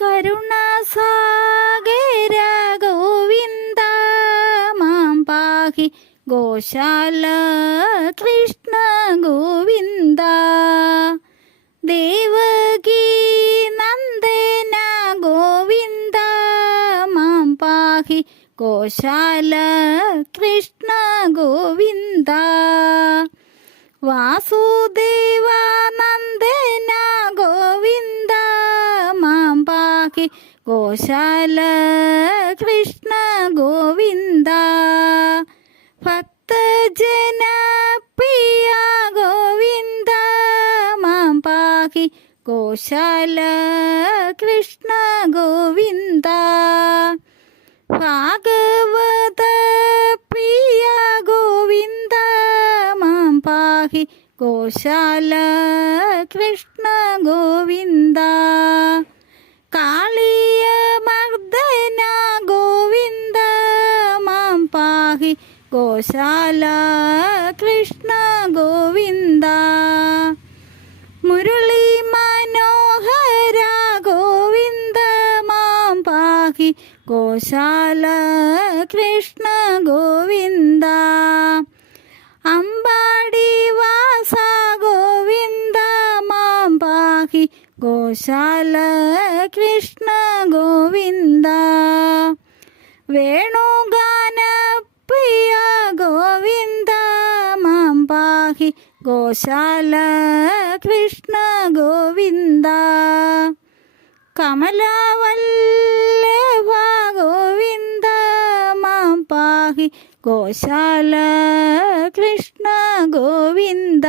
കരുണാസാഗര ഗോവിന്ദ മാം പാഹി ഗോശാല കൃഷ്ണ ഗോവിന്ദ ദേവകീ നന്ദന ഗോവിന്ദ മാം പാഹി ഗോശാല കൃഷ്ണ ഗോവിന്ദ വാസുദേവാനന്ദന ഗോവിന്ദ മാം പാഹി ഗോശാല കൃഷ്ണ ഗോവിന്ദ ഭക്തജന പ്രിയ ഗോവിന്ദ മാം പാഹി ഗോശാല കൃഷ്ണ ഗോവിന്ദ ഭാഗവത പ്രിയ ഗോവിന്ദ മാം പാഹി ഗോശാല കൃഷ്ണ ഗോവിന്ദ കാളിയ മർദന ഗോവിന്ദ മാം പാഹി ഗോശാല കൃഷ്ണ ഗോവിന്ദ മുരളി മനോഹര ഗോവിന്ദ മാം പാഹി ഗോശാല കൃഷ്ണ ഗോവിന്ദ അമ്പാടി വാസ ഗോവിന്ദ മാം പാഹി ഗോശാല കൃഷ്ണ ഗോവിന്ദ വേണുഗാന പ്രിയ ഗോവിന്ദ മാം പാഹി ഗോശാല കൃഷ്ണ ഗോവിന്ദ കമലവല്ലഭ ഗോവിന്ദ മാം പാഹി ഗോശാല കൃഷ്ണ ഗോവിന്ദ.